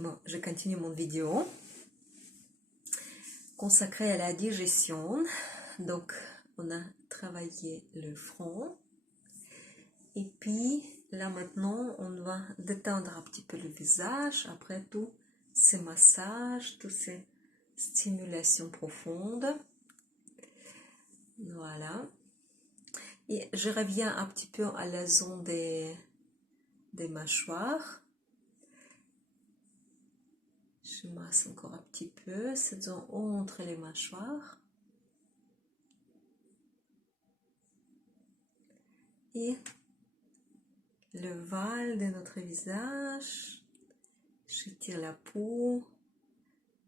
Bon, je continue mon vidéo consacrée à la digestion. Donc, on a travaillé le front. Et puis, là maintenant, on va détendre un petit peu le visage. Après tout, ces massages, toutes ces stimulations profondes. Voilà. Et je reviens un petit peu à la zone des mâchoires. Je masse encore un petit peu cette zone entre les mâchoires. Et le val de notre visage. J'étire la peau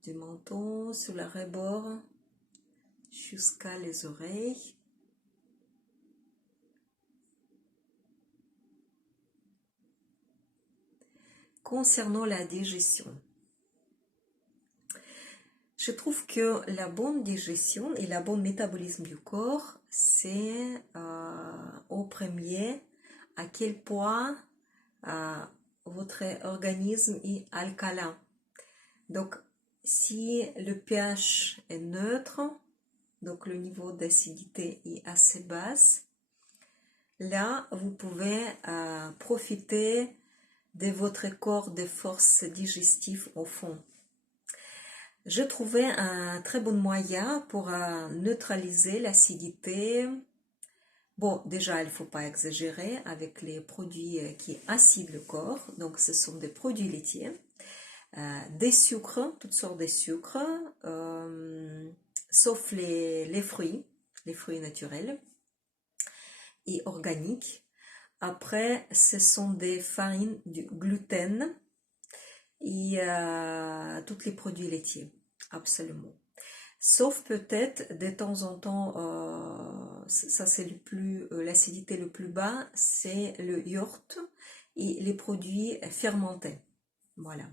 du menton sur le rebord jusqu'à les oreilles. Concernant la digestion, je trouve que la bonne digestion et le bon métabolisme du corps, c'est au premier à quel point votre organisme est alcalin. Donc, si le pH est neutre, donc le niveau d'acidité est assez bas, là, vous pouvez profiter de votre corps de force digestive au fond. Je trouvais un très bon moyen pour neutraliser l'acidité. Bon, déjà, il ne faut pas exagérer avec les produits qui acident le corps. Donc, ce sont des produits laitiers, des sucres, toutes sortes de sucres, sauf les fruits naturels et organiques. Après, ce sont des farines, du gluten et tous les produits laitiers, absolument. Sauf peut-être de temps en temps, ça c'est l'acidité le plus bas, c'est le yaourt et les produits fermentés. Voilà.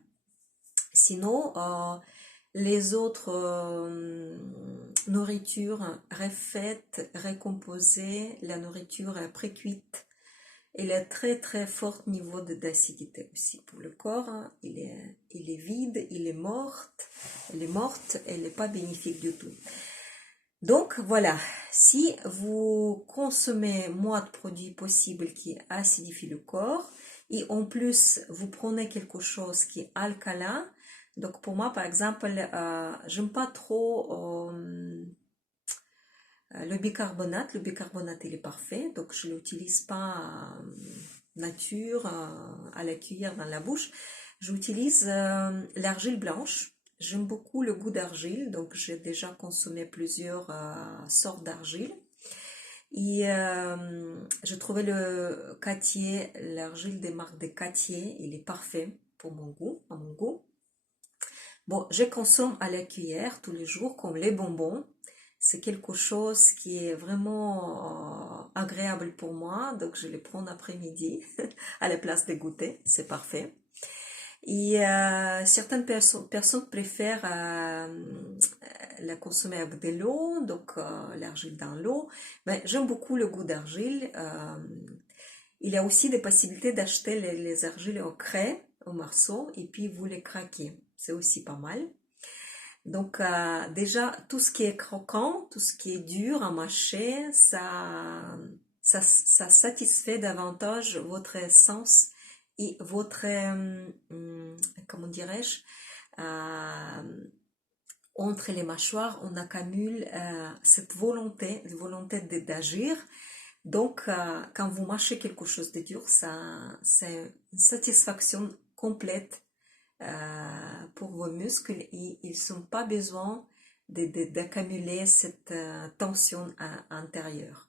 Sinon, les autres nourritures refaites, recomposées, la nourriture précuite, il a très très fort niveau d'acidité aussi pour le corps. Il est vide, elle est morte, elle n'est pas bénéfique du tout. Donc voilà, si vous consommez moins de produits possibles qui acidifient le corps et en plus vous prenez quelque chose qui est alcalin, donc pour moi par exemple, j'aime pas trop le bicarbonate il est parfait, donc je ne l'utilise pas nature, à la cuillère dans la bouche. J'utilise l'argile blanche. J'aime beaucoup le goût d'argile, donc j'ai déjà consommé plusieurs sortes d'argile. Et j'ai trouvé le Cattier, l'argile des marques de Cattier, il est parfait pour mon goût, à mon goût. Bon, je consomme à la cuillère tous les jours comme les bonbons. C'est quelque chose qui est vraiment agréable pour moi, donc je les prends après-midi à la place des goûters, c'est parfait. Et certaines personnes préfèrent la consommer avec de l'eau, donc l'argile dans l'eau. Mais j'aime beaucoup le goût d'argile. Il y a aussi des possibilités d'acheter les argiles au craie, au morceau, et puis vous les craquez. C'est aussi pas mal. Donc déjà, tout ce qui est croquant, tout ce qui est dur à mâcher, ça satisfait davantage votre sens et votre, comment dirais-je, entre les mâchoires, on accumule cette volonté d'agir. Donc, quand vous mâchez quelque chose de dur, c'est une satisfaction complète pour vos muscles et ils n'ont pas besoin d'accumuler cette tension intérieure.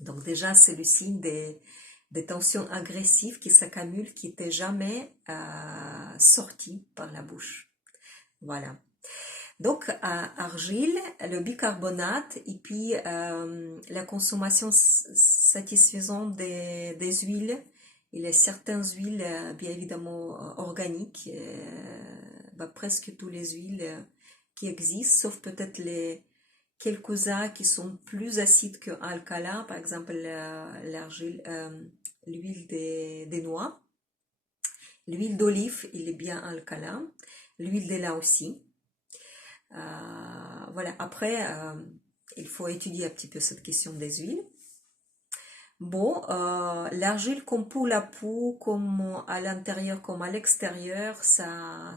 Donc déjà, c'est le signe des tensions agressives qui s'accumulent, qui n'étaient jamais sorties par la bouche. Voilà. Donc, argile, le bicarbonate et puis la consommation satisfaisante des huiles. Il y a certaines huiles, bien évidemment, organiques, presque toutes les huiles qui existent, sauf peut-être les quelques-uns qui sont plus acides que alcalins, par exemple l'argile, l'huile des noix. L'huile d'olive, il est bien alcalin. L'huile de lin aussi. Voilà, après, il faut étudier un petit peu cette question des huiles. Bon, l'argile comme pour la peau, comme à l'intérieur comme à l'extérieur,